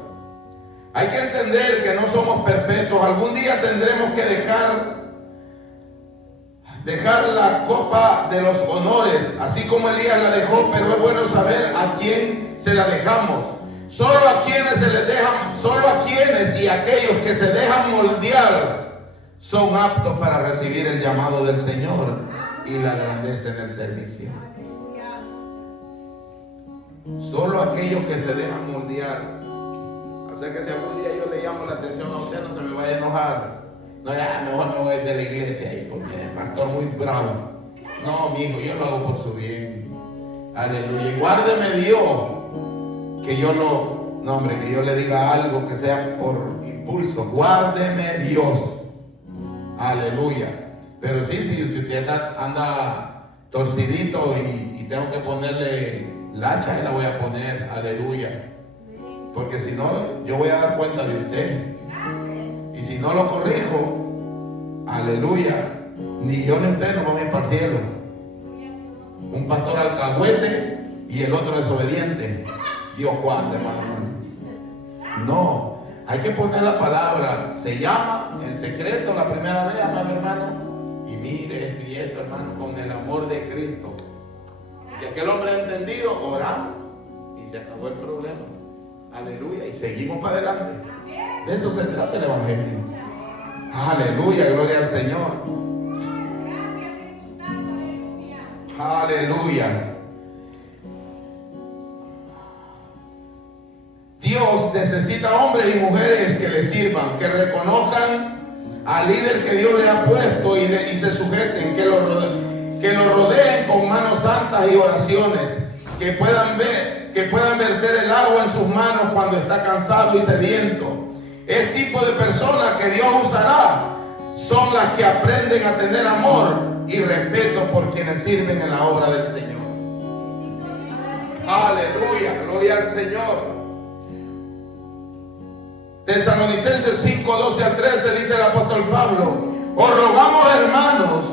Hay que entender que no somos perpetuos. Algún día tendremos que dejar la copa de los honores, así como Elías la dejó, pero es bueno saber a quién se la dejamos. Solo a quienes y aquellos que se dejan moldear son aptos para recibir el llamado del Señor y la grandeza en el servicio. Solo aquellos que se dejan moldear. Así que si algún día yo le llamo la atención a usted, no se me vaya a enojar. No, ya mejor no voy de la iglesia ahí porque el pastor muy bravo. No, mi hijo, yo lo hago por su bien. Aleluya. Y guárdeme Dios que yo que yo le diga algo que sea por impulso. Guárdeme Dios. Aleluya. Pero sí, si usted anda torcidito y tengo que ponerle lacha, la voy a poner. Aleluya. Porque si no, yo voy a dar cuenta de usted. Y si no lo corrijo, aleluya, ni yo ni usted nos vamos a ir para el cielo. Un pastor alcahuete y el otro desobediente. Dios guarde, hermano. No, hay que poner la palabra. Se llama en secreto la primera vez, amado hermano. Y mire esto y esto, hermano, con el amor de Cristo. Si aquel hombre ha entendido, oramos y se acabó el problema. Aleluya, y seguimos para adelante. De eso se trata el Evangelio. Aleluya, gloria al Señor. Aleluya. Dios necesita hombres y mujeres que le sirvan, que reconozcan al líder que Dios le ha puesto y se sujeten, que lo rodeen con manos santas y oraciones, que puedan verter el agua en sus manos cuando está cansado y sediento. El tipo de personas que Dios usará son las que aprenden a tener amor y respeto por quienes sirven en la obra del Señor. Aleluya, gloria al Señor. Tesalonicenses 5:12-13 dice el apóstol Pablo: os rogamos, hermanos,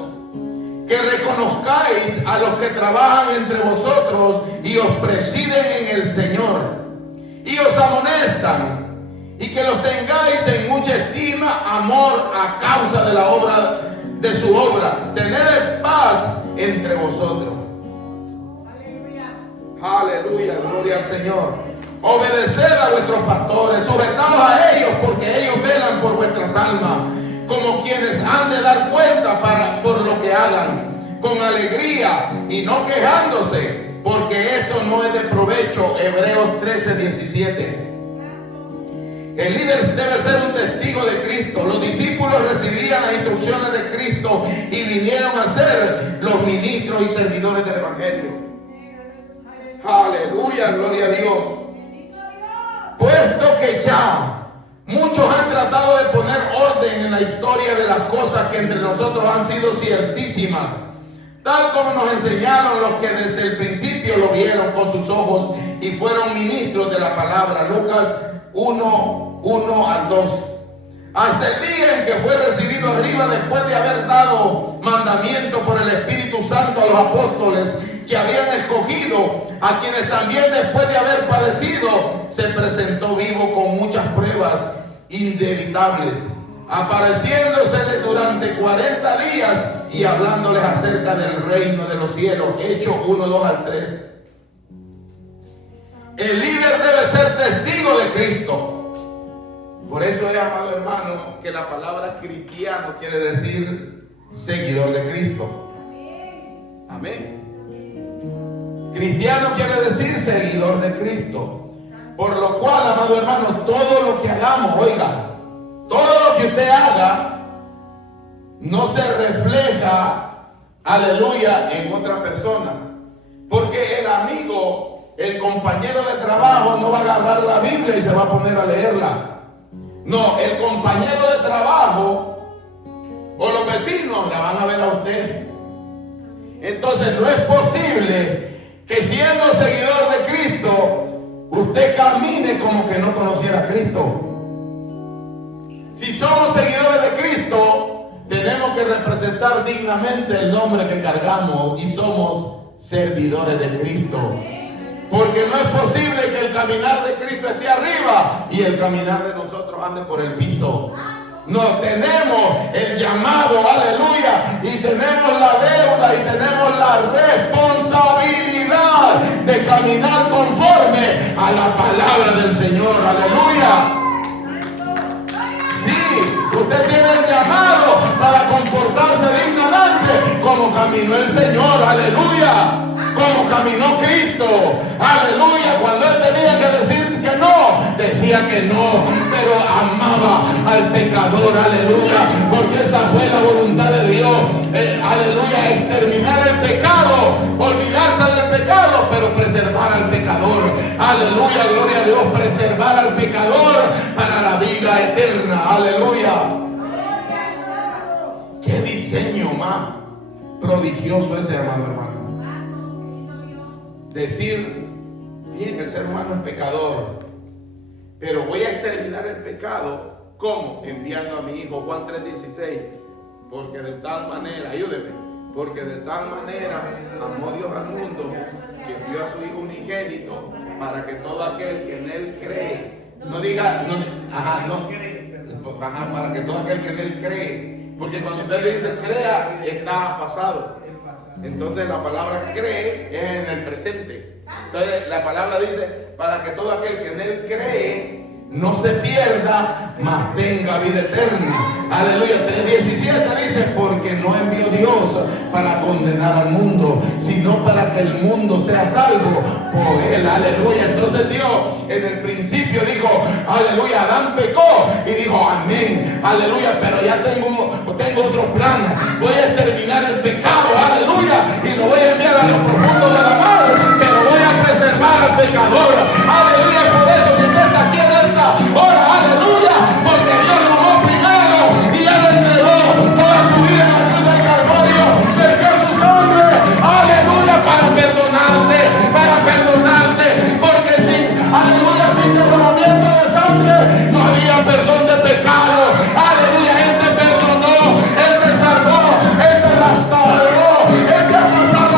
que reconozcáis a los que trabajan entre vosotros y os presiden en el Señor y os amonestan, y que los tengáis en mucha estima, amor a causa de la obra, de su obra. Tened paz entre vosotros. Aleluya, gloria al Señor. Obedeced a vuestros pastores, sujetaos a ellos, porque ellos velan por vuestras almas, como quienes han de dar cuenta por lo que hagan, con alegría y no quejándose, porque esto no es de provecho. Hebreos 13:17. El líder debe ser un testigo de Cristo. Los discípulos recibían las instrucciones de Cristo y vinieron a ser los ministros y servidores del Evangelio. Aleluya, gloria a Dios. Puesto que ya muchos han tratado de poner orden en la historia de las cosas que entre nosotros han sido ciertísimas, tal como nos enseñaron los que desde el principio lo vieron con sus ojos y fueron ministros de la palabra. Lucas 1:1-2. Hasta el día en que fue recibido arriba, después de haber dado mandamiento por el Espíritu Santo a los apóstoles que habían escogido, a quienes también después de haber padecido se presentó vivo con muchas pruebas indevitables, apareciéndosele durante 40 días y hablándoles acerca del reino de los cielos. Hechos 1:2-3. El líder debe ser testigo de Cristo. Por eso es, amado hermano, que la palabra cristiano quiere decir seguidor de Cristo. Amén. Cristiano quiere decir seguidor de Cristo. Por lo cual, amado hermano, todo lo que hagamos, oiga, todo lo que usted haga no se refleja, aleluya, en otra persona. Porque el amigo, el compañero de trabajo no va a agarrar la Biblia y se va a poner a leerla. No, el compañero de trabajo o los vecinos la van a ver a usted. Entonces no es posible que siendo seguidor de Cristo, usted camine como que no conociera a Cristo. Si somos seguidores de Cristo, tenemos que representar dignamente el nombre que cargamos y somos servidores de Cristo. Porque no es posible que el caminar de Cristo esté arriba y el caminar de nosotros ande por el piso. No, tenemos el llamado, aleluya, y tenemos la deuda y tenemos la responsabilidad de caminar conforme a la palabra del Señor, aleluya. Sí, usted tiene el llamado para comportarse dignamente como caminó el Señor, aleluya. Como caminó Cristo, aleluya. Cuando él tenía que decir que no, decía que no, pero amaba al pecador, aleluya, porque esa fue la voluntad de Dios, aleluya, exterminar el pecado, olvidarse del pecado, pero preservar al pecador, aleluya, gloria a Dios, preservar al pecador para la vida eterna, aleluya. Qué diseño más prodigioso ese, amado hermano. Decir, bien, el ser humano es pecador, pero voy a exterminar el pecado. ¿Cómo? Enviando a mi hijo. Juan 3:16. Porque de tal manera, ayúdeme, porque de tal manera amó Dios al mundo que envió a su hijo unigénito para que todo aquel que en él cree, no diga, para que todo aquel que en él cree, porque cuando usted le dice crea, está pasado. Entonces la palabra cree es en el presente. Entonces la palabra dice, para que todo aquel que en él cree no se pierda, mas tenga vida eterna. Aleluya. 3:17 dice, porque no envió Dios para condenar al mundo, sino para que el mundo sea salvo por él. Aleluya. Entonces Dios en el principio dijo, aleluya, Adán pecó y dijo, amén, aleluya, pero ya tengo otro plan. Voy a exterminar el pecado, aleluya, y lo voy a enviar a lo profundo de la mar, pero voy a preservar al pecador. Aleluya. Por eso que usted está aquí en esta hora, aleluya, porque Dios lo amó primero y él entregó toda su vida en la cruz del Calvario, vertió su sangre, aleluya, para perdonarte, porque sin, aleluya, sin derramamiento de sangre no había perdón de pecado, aleluya. Él te perdonó, él te salvó, él te restauró, él te ha pasado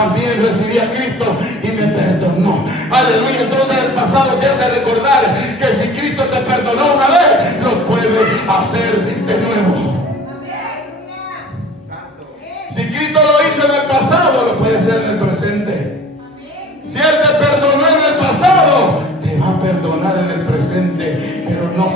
también recibí a Cristo y me perdonó. Aleluya. Entonces el pasado te hace recordar que si Cristo te perdonó una vez, lo puede hacer de nuevo. Si Cristo lo hizo en el pasado, lo puede hacer en el presente. Si Él te perdonó en el pasado, te va a perdonar en el presente. Pero no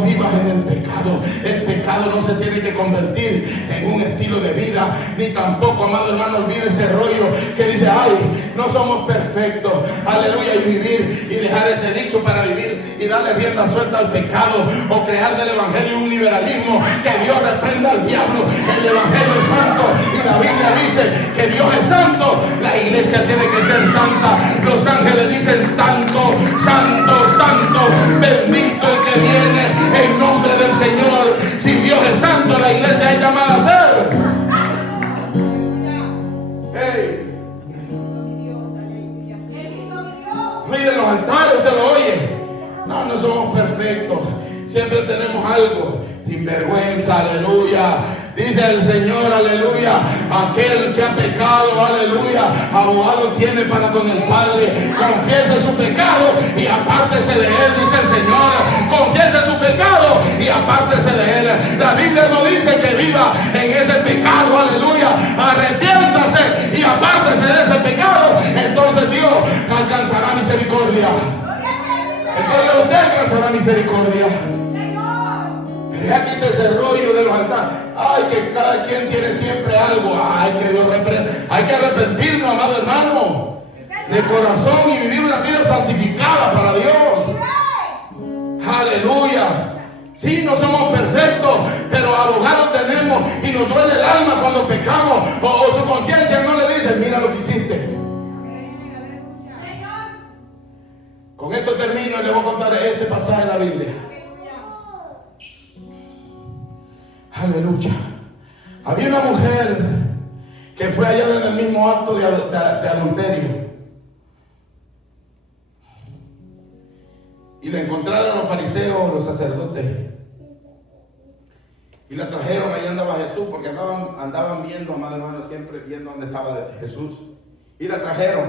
vivas en el pecado. El pecado no se tiene que convertir en un estilo de vida, ni tampoco, amado hermano, olvide ese rollo que dice, ay, no somos perfectos, aleluya, y vivir y dejar ese dicho para vivir y darle rienda suelta al pecado, o crear del evangelio un liberalismo. Que Dios reprenda al diablo. El evangelio es santo y la Biblia dice que Dios es santo. La iglesia tiene que ser santa. Los ángeles dicen santo, santo, santo, bendito el que viene en nombre del Señor. Si Dios es santo, la iglesia es llamada a ser. Hey. Mire los altares, usted lo oye. No somos perfectos. Siempre tenemos algo. Sin vergüenza, aleluya. Dice el Señor, aleluya, aquel que ha pecado, aleluya, abogado tiene para con el Padre. Confiese su pecado y apártese de él, dice el Señor. Confiese su pecado y apártese de él. La Biblia no dice que viva en ese pecado, aleluya. Arrepiéntase y apártese de ese pecado. Entonces Dios alcanzará misericordia. Entonces usted alcanzará misericordia. Ya quita ese rollo de los altares. Ay, que cada quien tiene siempre algo. Ay, que Dios reprenda. Hay que arrepentirnos, amado hermano, de corazón, y vivir una vida santificada para Dios. Aleluya. Sí, no somos perfectos, pero abogado tenemos, y nos duele el alma cuando pecamos, o su conciencia no le dice, mira lo que hiciste. Con esto termino y le voy a contar este pasaje en la Biblia. Aleluya. Había una mujer que fue hallada en el mismo acto de adulterio. Y la encontraron los fariseos, los sacerdotes. Y la trajeron, ahí andaba Jesús, porque andaban viendo, amado hermano, siempre viendo dónde estaba Jesús. Y la trajeron.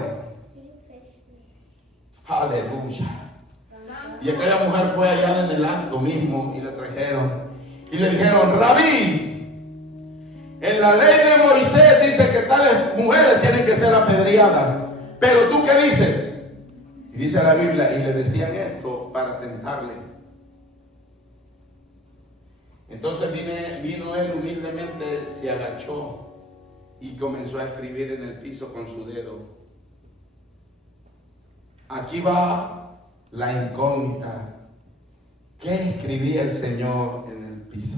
Aleluya. Y aquella mujer fue hallada en el acto mismo y la trajeron. Y le dijeron, Rabí, en la ley de Moisés dice que tales mujeres tienen que ser apedreadas. Pero tú qué dices? Y dice la Biblia, y le decían esto para tentarle. Entonces vino él humildemente, se agachó y comenzó a escribir en el piso con su dedo. Aquí va la incógnita. ¿Qué escribía el Señor en el piso?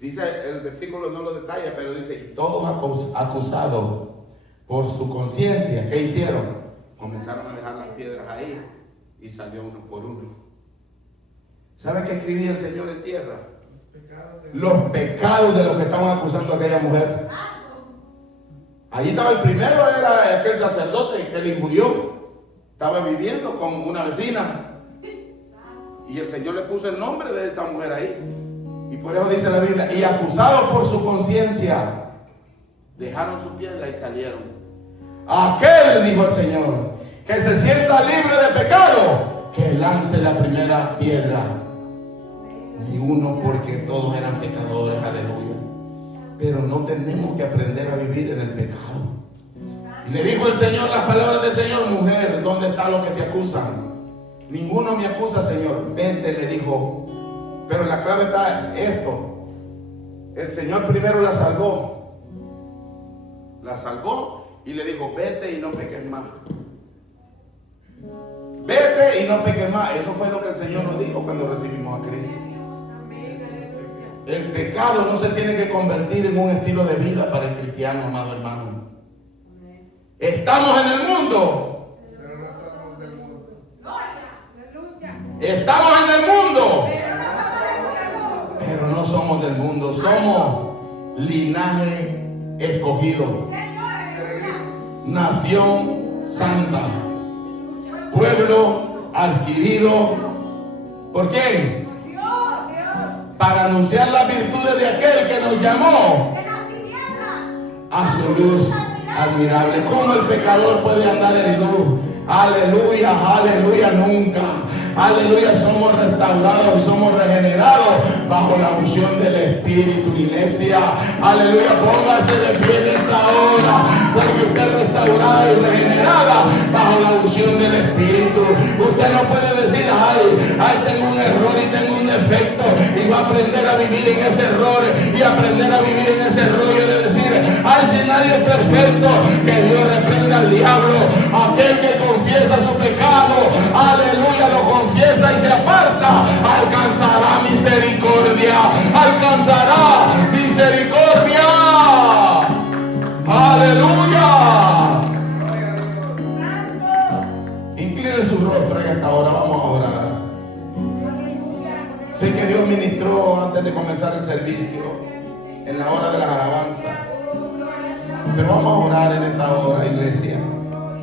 Dice, el versículo no lo detalla, pero dice, y todos acusados por su conciencia, ¿qué hicieron? Comenzaron a dejar las piedras ahí y salió uno por uno. ¿Sabe qué escribía el Señor en tierra? Los pecados de los que estaban acusando a aquella mujer. Allí estaba el primero, era aquel sacerdote que le murió. Estaba viviendo con una vecina y el Señor le puso el nombre de esta mujer ahí. Y por eso dice la Biblia, y acusados por su conciencia, dejaron su piedra y salieron. Aquel, dijo el Señor, que se sienta libre de pecado, que lance la primera piedra. Ni uno, porque todos eran pecadores, aleluya. Pero no tenemos que aprender a vivir en el pecado. Y le dijo el Señor las palabras del Señor, mujer, ¿dónde está lo que te acusan? Ninguno me acusa, Señor. Vete, le dijo. Pero la clave está esto. El Señor primero la salvó. La salvó y le dijo, vete y no peques más. Vete y no peques más. Eso fue lo que el Señor nos dijo cuando recibimos a Cristo. El pecado no se tiene que convertir en un estilo de vida para el cristiano, amado hermano. Estamos en el mundo, pero no somos del mundo. Estamos en el mundo, pero no somos del mundo. Somos linaje escogido, nación santa, pueblo adquirido. ¿Por quién? Para anunciar las virtudes de aquel que nos llamó a su luz admirable. ¿Cómo el pecador puede andar en luz? Aleluya, aleluya, nunca. Aleluya, somos restaurados y somos regenerados bajo la unción del Espíritu, iglesia. Aleluya, póngase de pie en esta hora, porque usted es restaurada y regenerada bajo la unción del Espíritu. Usted no puede decir, ay, tengo un error y tengo un defecto, y va a aprender a vivir en ese error y aprender a vivir en ese rollo de decir, ay, si nadie es perfecto, que Dios reprenda al diablo. Aquel que confiesa su pecado, aleluya, lo confiesa y se aparta, alcanzará misericordia, alcanzará misericordia. Aleluya. Incline su rostro en esta hora, vamos a orar. Sé que Dios ministró antes de comenzar el servicio, en la hora de las alabanzas, pero vamos a orar en esta hora, iglesia.